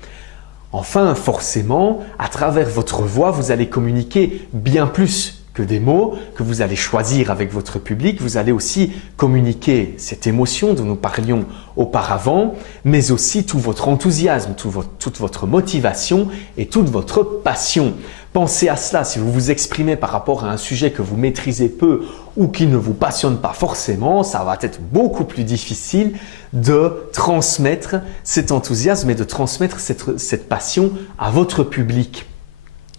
Enfin, forcément, à travers votre voix, vous allez communiquer bien plus que des mots que vous allez choisir avec votre public. Vous allez aussi communiquer cette émotion dont nous parlions auparavant, mais aussi tout votre enthousiasme, toute votre motivation et toute votre passion. Pensez à cela si vous vous exprimez par rapport à un sujet que vous maîtrisez peu ou qui ne vous passionne pas forcément, ça va être beaucoup plus difficile de transmettre cet enthousiasme et de transmettre cette passion à votre public.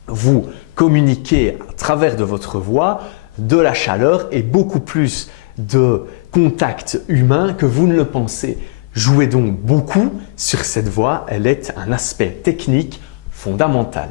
Vous communiquez à travers de votre voix de la chaleur et beaucoup plus de contact humain que vous ne le pensez. Jouez donc beaucoup sur cette voix, elle est un aspect technique fondamental.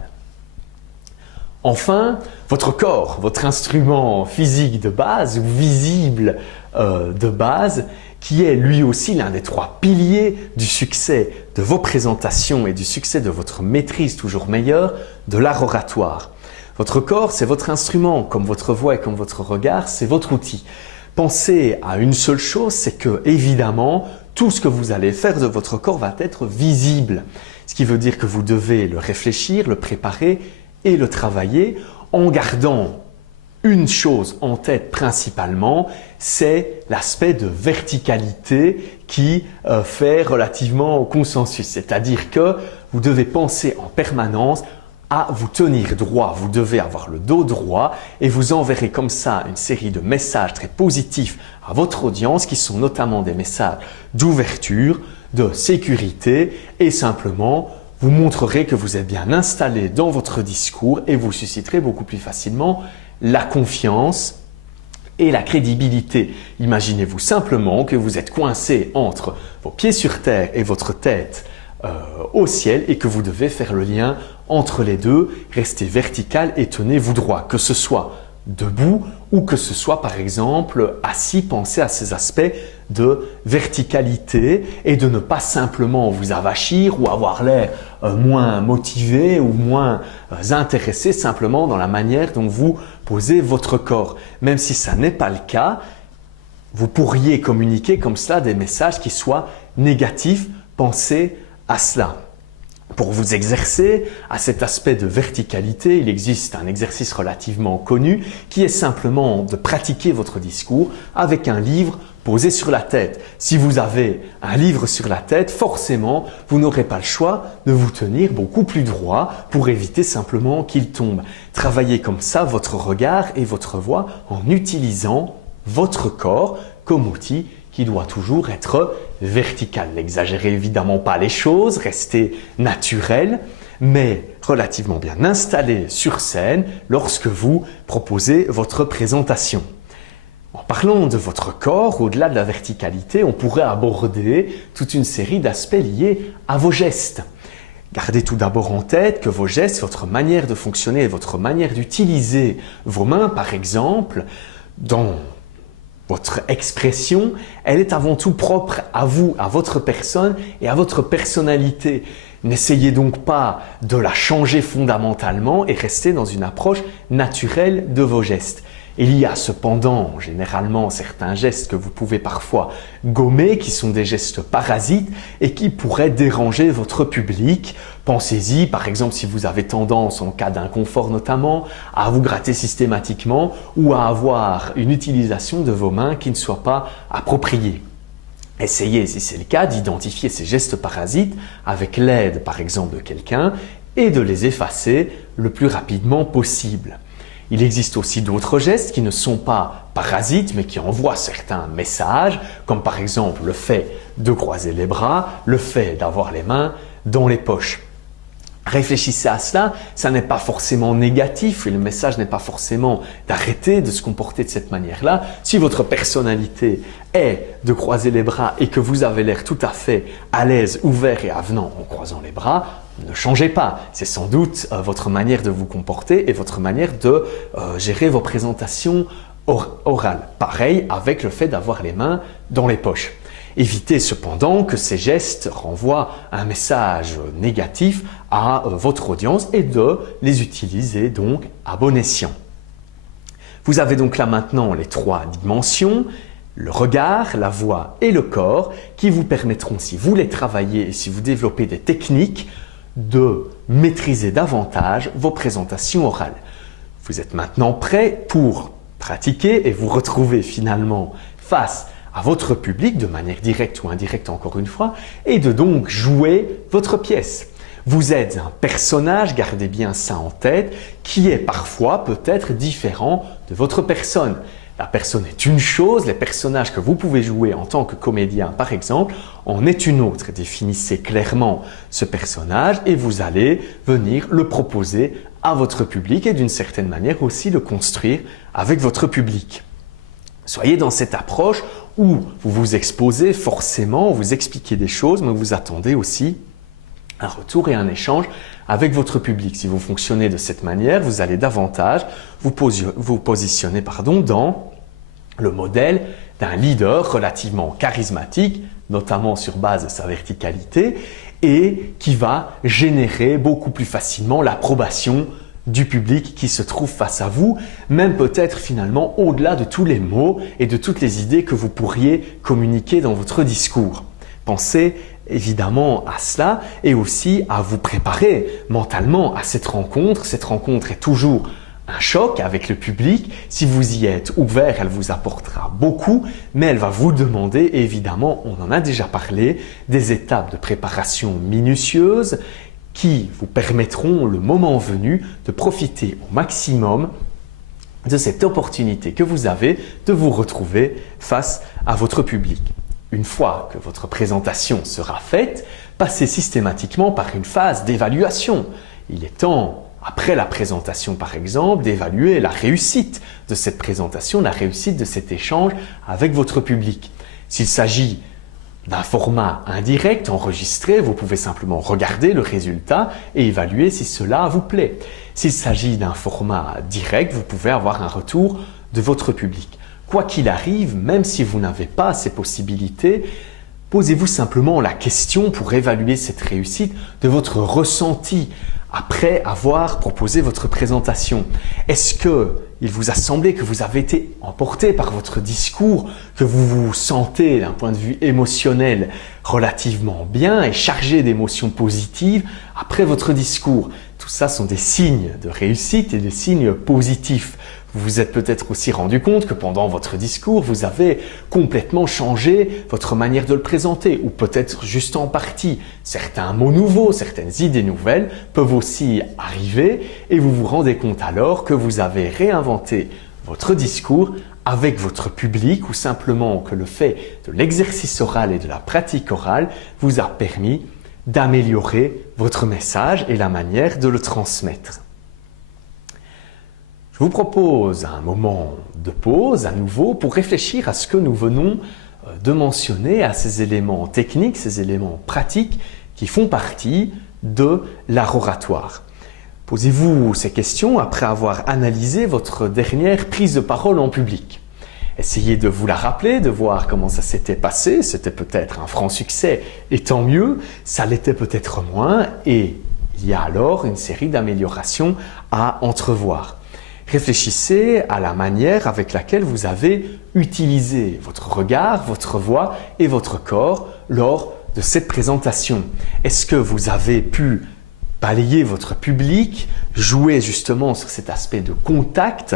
Enfin, votre corps, votre instrument physique de base ou visible de base, qui est lui aussi l'un des 3 piliers du succès de vos présentations et du succès de votre maîtrise toujours meilleure de l'art oratoire. Votre corps, c'est votre instrument, comme votre voix et comme votre regard, c'est votre outil. Pensez à une seule chose, c'est que évidemment, tout ce que vous allez faire de votre corps va être visible. Ce qui veut dire que vous devez le réfléchir, le préparer et le travailler en gardant une chose en tête principalement, c'est l'aspect de verticalité qui fait relativement au consensus. C'est-à-dire que vous devez penser en permanence à vous tenir droit. Vous devez avoir le dos droit et vous enverrez comme ça une série de messages très positifs à votre audience qui sont notamment des messages d'ouverture, de sécurité et simplement vous montrerez que vous êtes bien installé dans votre discours et vous susciterez beaucoup plus facilement la confiance et la crédibilité. Imaginez-vous simplement que vous êtes coincé entre vos pieds sur terre et votre tête au ciel et que vous devez faire le lien entre les deux, restez vertical et tenez-vous droit, que ce soit debout ou que ce soit par exemple assis. Pensez à ces aspects de verticalité et de ne pas simplement vous avachir ou avoir l'air moins motivé ou moins intéressé simplement dans la manière dont vous posez votre corps. Même si ça n'est pas le cas, vous pourriez communiquer comme cela des messages qui soient négatifs. Pensez à cela. Pour vous exercer à cet aspect de verticalité, il existe un exercice relativement connu qui est simplement de pratiquer votre discours avec un livre posé sur la tête. Si vous avez un livre sur la tête, forcément, vous n'aurez pas le choix de vous tenir beaucoup plus droit pour éviter simplement qu'il tombe. Travaillez comme ça votre regard et votre voix en utilisant votre corps comme outil qui doit toujours être vertical. N'exagérez évidemment pas les choses, restez naturel, mais relativement bien installé sur scène lorsque vous proposez votre présentation. En parlant de votre corps, au-delà de la verticalité, on pourrait aborder toute une série d'aspects liés à vos gestes. Gardez tout d'abord en tête que vos gestes, votre manière de fonctionner, votre manière d'utiliser vos mains par exemple, dans votre expression, elle est avant tout propre à vous, à votre personne et à votre personnalité. N'essayez donc pas de la changer fondamentalement et restez dans une approche naturelle de vos gestes. Il y a cependant généralement certains gestes que vous pouvez parfois gommer, qui sont des gestes parasites et qui pourraient déranger votre public. Pensez-y, par exemple, si vous avez tendance, en cas d'inconfort notamment, à vous gratter systématiquement ou à avoir une utilisation de vos mains qui ne soit pas appropriée. Essayez, si c'est le cas, d'identifier ces gestes parasites avec l'aide, par exemple, de quelqu'un et de les effacer le plus rapidement possible. Il existe aussi d'autres gestes qui ne sont pas parasites mais qui envoient certains messages, comme par exemple le fait de croiser les bras, le fait d'avoir les mains dans les poches. Réfléchissez à cela, ça n'est pas forcément négatif et le message n'est pas forcément d'arrêter de se comporter de cette manière-là. Si votre personnalité est de croiser les bras et que vous avez l'air tout à fait à l'aise, ouvert et avenant en croisant les bras, ne changez pas. C'est sans doute votre manière de vous comporter et votre manière de gérer vos présentations orales. Pareil avec le fait d'avoir les mains dans les poches. Évitez cependant que ces gestes renvoient un message négatif à votre audience et de les utiliser donc à bon escient. Vous avez donc là maintenant les trois dimensions, le regard, la voix et le corps qui vous permettront, si vous les travaillez et si vous développez des techniques, de maîtriser davantage vos présentations orales. Vous êtes maintenant prêt pour pratiquer et vous retrouver finalement face à votre public de manière directe ou indirecte encore une fois et de donc jouer votre pièce. Vous êtes un personnage, gardez bien ça en tête, qui est parfois peut-être différent de votre personne. La personne est une chose, les personnages que vous pouvez jouer en tant que comédien par exemple en est une autre. Définissez clairement ce personnage et vous allez venir le proposer à votre public et d'une certaine manière aussi le construire avec votre public. Soyez dans cette approche où vous vous exposez forcément, vous expliquez des choses, mais vous attendez aussi un retour et un échange avec votre public. Si vous fonctionnez de cette manière, vous allez davantage vous positionner dans le modèle d'un leader relativement charismatique, notamment sur base de sa verticalité, et qui va générer beaucoup plus facilement l'approbation du public qui se trouve face à vous, même peut-être finalement au-delà de tous les mots et de toutes les idées que vous pourriez communiquer dans votre discours. Pensez évidemment à cela et aussi à vous préparer mentalement à cette rencontre. Cette rencontre est toujours un choc avec le public. Si vous y êtes ouvert, elle vous apportera beaucoup, mais elle va vous demander, évidemment, on en a déjà parlé, des étapes de préparation minutieuses qui vous permettront, le moment venu, de profiter au maximum de cette opportunité que vous avez de vous retrouver face à votre public. Une fois que votre présentation sera faite, passer systématiquement par une phase d'évaluation. Il est temps, après la présentation par exemple, d'évaluer la réussite de cette présentation, la réussite de cet échange avec votre public. S'il s'agit d'un format indirect, enregistré, vous pouvez simplement regarder le résultat et évaluer si cela vous plaît. S'il s'agit d'un format direct, vous pouvez avoir un retour de votre public. Quoi qu'il arrive, même si vous n'avez pas ces possibilités, posez-vous simplement la question pour évaluer cette réussite de votre ressenti après avoir proposé votre présentation. Est-ce qu'il vous a semblé que vous avez été emporté par votre discours, que vous vous sentez d'un point de vue émotionnel relativement bien et chargé d'émotions positives après votre discours? Tout ça sont des signes de réussite et des signes positifs. Vous vous êtes peut-être aussi rendu compte que pendant votre discours, vous avez complètement changé votre manière de le présenter ou peut-être juste en partie. Certains mots nouveaux, certaines idées nouvelles peuvent aussi arriver et vous vous rendez compte alors que vous avez réinventé votre discours avec votre public ou simplement que le fait de l'exercice oral et de la pratique orale vous a permis d'améliorer votre message et la manière de le transmettre. Je vous propose un moment de pause à nouveau pour réfléchir à ce que nous venons de mentionner, à ces éléments techniques, ces éléments pratiques qui font partie de l'art oratoire. Posez-vous ces questions après avoir analysé votre dernière prise de parole en public. Essayez de vous la rappeler, de voir comment ça s'était passé. C'était peut-être un franc succès et tant mieux, ça l'était peut-être moins et il y a alors une série d'améliorations à entrevoir. Réfléchissez à la manière avec laquelle vous avez utilisé votre regard, votre voix et votre corps lors de cette présentation. Est-ce que vous avez pu balayer votre public, jouer justement sur cet aspect de contact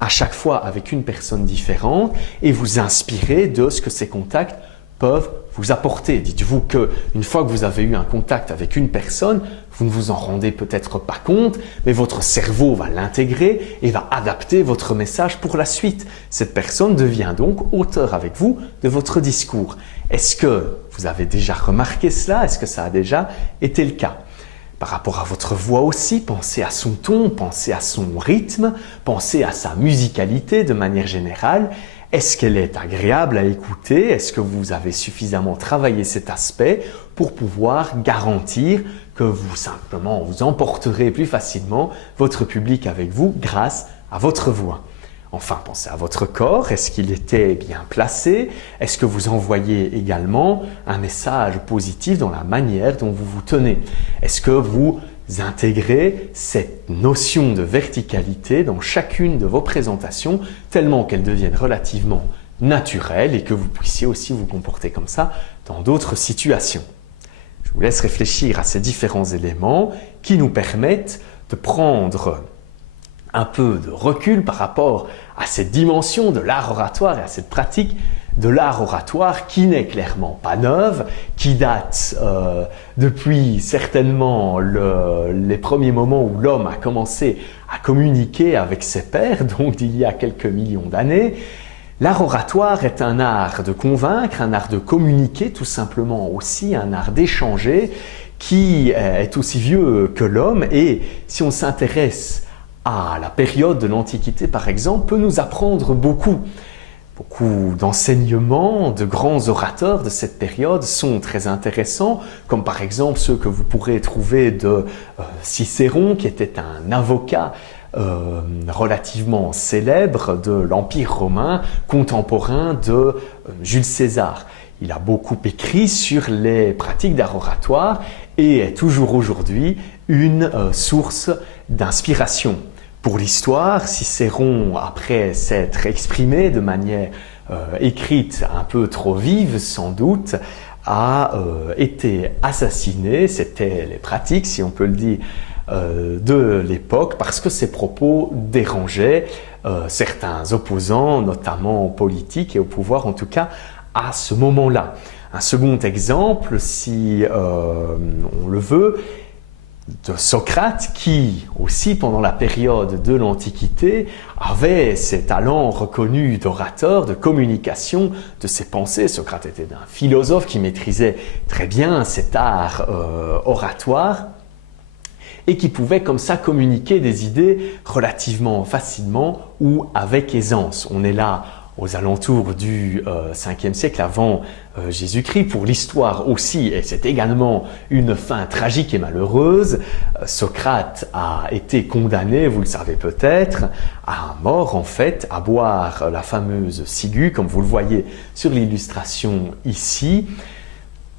à chaque fois avec une personne différente et vous inspirer de ce que ces contacts peuvent vous apporter. Dites-vous qu'une fois que vous avez eu un contact avec une personne, vous ne vous en rendez peut-être pas compte, mais votre cerveau va l'intégrer et va adapter votre message pour la suite. Cette personne devient donc auteur avec vous de votre discours. Est-ce que vous avez déjà remarqué cela? Est-ce que ça a déjà été le cas? Par rapport à votre voix aussi, pensez à son ton, pensez à son rythme, pensez à sa musicalité de manière générale. Est-ce qu'elle est agréable à écouter? Est-ce que vous avez suffisamment travaillé cet aspect pour pouvoir garantir que vous emporterez plus facilement votre public avec vous grâce à votre voix? Enfin, pensez à votre corps. Est-ce qu'il était bien placé? Est-ce que vous envoyez également un message positif dans la manière dont vous vous tenez? Est-ce que vous intégrez cette notion de verticalité dans chacune de vos présentations tellement qu'elles deviennent relativement naturelles et que vous puissiez aussi vous comporter comme ça dans d'autres situations? Je vous laisse réfléchir à ces différents éléments qui nous permettent de prendre un peu de recul par rapport à cette dimension de l'art oratoire et à cette pratique de l'art oratoire qui n'est clairement pas neuve, qui date depuis certainement les premiers moments où l'homme a commencé à communiquer avec ses pairs, donc d'il y a quelques millions d'années. L'art oratoire est un art de convaincre, un art de communiquer, tout simplement aussi un art d'échanger qui est aussi vieux que l'homme et si on s'intéresse à la période de l'Antiquité par exemple, peut nous apprendre beaucoup. Beaucoup d'enseignements de grands orateurs de cette période sont très intéressants, comme par exemple ceux que vous pourrez trouver de Cicéron, qui était un avocat relativement célèbre de l'Empire romain, contemporain de Jules César. Il a beaucoup écrit sur les pratiques d'art oratoire et est toujours aujourd'hui une source d'inspiration. Pour l'histoire, Cicéron, après s'être exprimé de manière écrite un peu trop vive sans doute, a été assassiné. C'était les pratiques, si on peut le dire, de l'époque parce que ses propos dérangeaient certains opposants, notamment politiques et au pouvoir en tout cas à ce moment-là. Un second exemple, si on le veut, de Socrate qui, aussi pendant la période de l'Antiquité, avait ses talents reconnus d'orateur, de communication de ses pensées. Socrate était un philosophe qui maîtrisait très bien cet art oratoire et qui pouvait comme ça communiquer des idées relativement facilement ou avec aisance. On est là aux alentours du 5e siècle avant Jésus-Christ. Pour l'histoire aussi, et c'est également une fin tragique et malheureuse, Socrate a été condamné, vous le savez peut-être, à mort en fait, à boire la fameuse ciguë, comme vous le voyez sur l'illustration ici,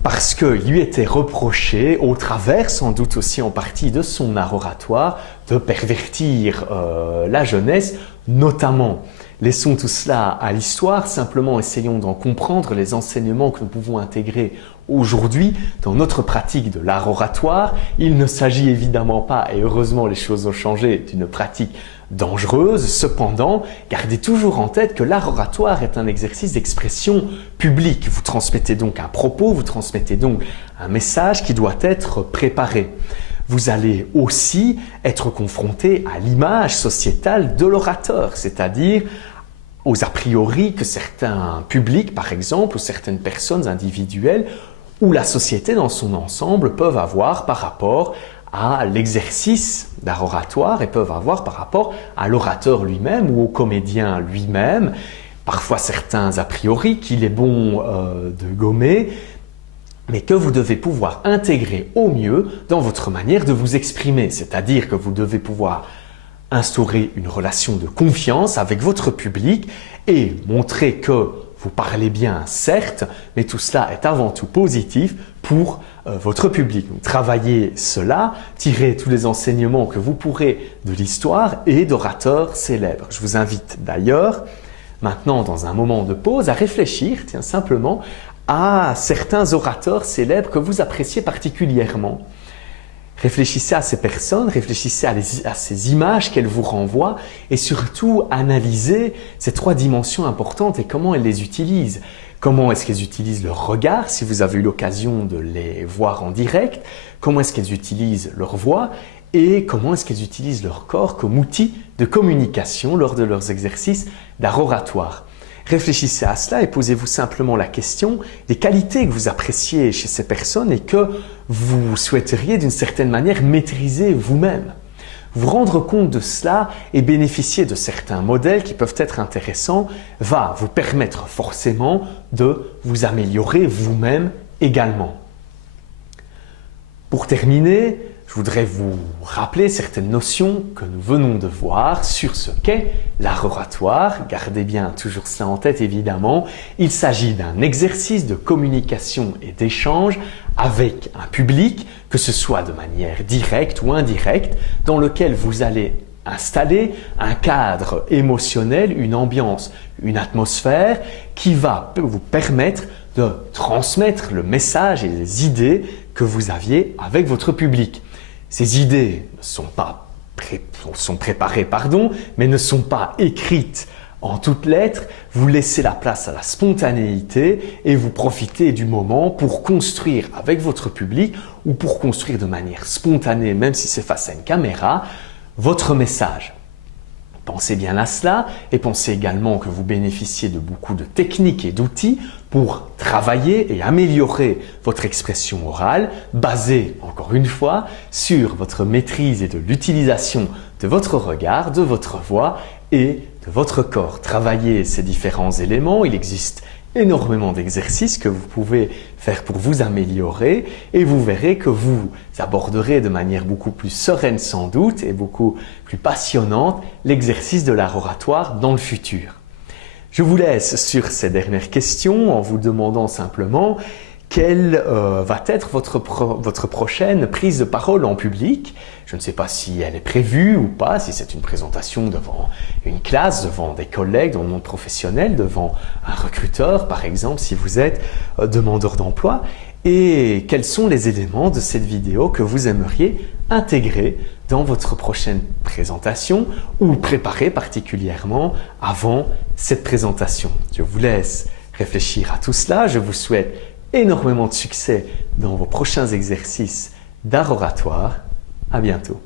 parce qu'il lui était reproché, au travers sans doute aussi en partie de son art oratoire, de pervertir la jeunesse, notamment. Laissons tout cela à l'histoire, simplement essayons d'en comprendre les enseignements que nous pouvons intégrer aujourd'hui dans notre pratique de l'art oratoire. Il ne s'agit évidemment pas, et heureusement les choses ont changé, d'une pratique dangereuse. Cependant, gardez toujours en tête que l'art oratoire est un exercice d'expression publique. Vous transmettez donc un propos, vous transmettez donc un message qui doit être préparé. Vous allez aussi être confronté à l'image sociétale de l'orateur, c'est-à-dire aux a priori que certains publics, par exemple, ou certaines personnes individuelles, ou la société dans son ensemble peuvent avoir par rapport à l'exercice d'art oratoire et peuvent avoir par rapport à l'orateur lui-même ou au comédien lui-même. Parfois certains a priori qu'il est bon de gommer, mais que vous devez pouvoir intégrer au mieux dans votre manière de vous exprimer. C'est-à-dire que vous devez pouvoir instaurer une relation de confiance avec votre public et montrer que vous parlez bien, certes, mais tout cela est avant tout positif pour votre public. Donc, travaillez cela, tirez tous les enseignements que vous pourrez de l'histoire et d'orateurs célèbres. Je vous invite d'ailleurs, maintenant dans un moment de pause, à réfléchir simplement à certains orateurs célèbres que vous appréciez particulièrement. Réfléchissez à ces personnes, réfléchissez à ces images qu'elles vous renvoient et surtout analysez ces trois dimensions importantes et comment elles les utilisent. Comment est-ce qu'elles utilisent leur regard si vous avez eu l'occasion de les voir en direct? Comment est-ce qu'elles utilisent leur voix? Et comment est-ce qu'elles utilisent leur corps comme outil de communication lors de leurs exercices d'art oratoire? Réfléchissez à cela et posez-vous simplement la question des qualités que vous appréciez chez ces personnes et que vous souhaiteriez d'une certaine manière maîtriser vous-même. Vous rendre compte de cela et bénéficier de certains modèles qui peuvent être intéressants va vous permettre forcément de vous améliorer vous-même également. Pour terminer, je voudrais vous rappeler certaines notions que nous venons de voir sur ce qu'est l'art oratoire. Gardez bien toujours cela en tête évidemment. Il s'agit d'un exercice de communication et d'échange avec un public, que ce soit de manière directe ou indirecte, dans lequel vous allez installer un cadre émotionnel, une ambiance, une atmosphère qui va vous permettre de transmettre le message et les idées que vous aviez avec votre public. Ces idées sont préparées, mais ne sont pas écrites en toutes lettres. Vous laissez la place à la spontanéité et vous profitez du moment pour construire avec votre public ou pour construire de manière spontanée, même si c'est face à une caméra, votre message. Pensez bien à cela et pensez également que vous bénéficiez de beaucoup de techniques et d'outils pour travailler et améliorer votre expression orale basée, encore une fois, sur votre maîtrise et de l'utilisation de votre regard, de votre voix et de votre corps. Travaillez ces différents éléments, il existe énormément d'exercices que vous pouvez faire pour vous améliorer et vous verrez que vous aborderez de manière beaucoup plus sereine sans doute et beaucoup plus passionnante l'exercice de l'art oratoire dans le futur. Je vous laisse sur ces dernières questions en vous demandant simplement quelle va être votre prochaine prise de parole en public. Je ne sais pas si elle est prévue ou pas, si c'est une présentation devant une classe, devant des collègues, dans le monde professionnel, devant un recruteur par exemple, si vous êtes demandeur d'emploi. Et quels sont les éléments de cette vidéo que vous aimeriez intégrer dans votre prochaine présentation ou préparer particulièrement avant cette présentation. Je vous laisse réfléchir à tout cela. Je vous souhaite énormément de succès dans vos prochains exercices d'art oratoire. À bientôt.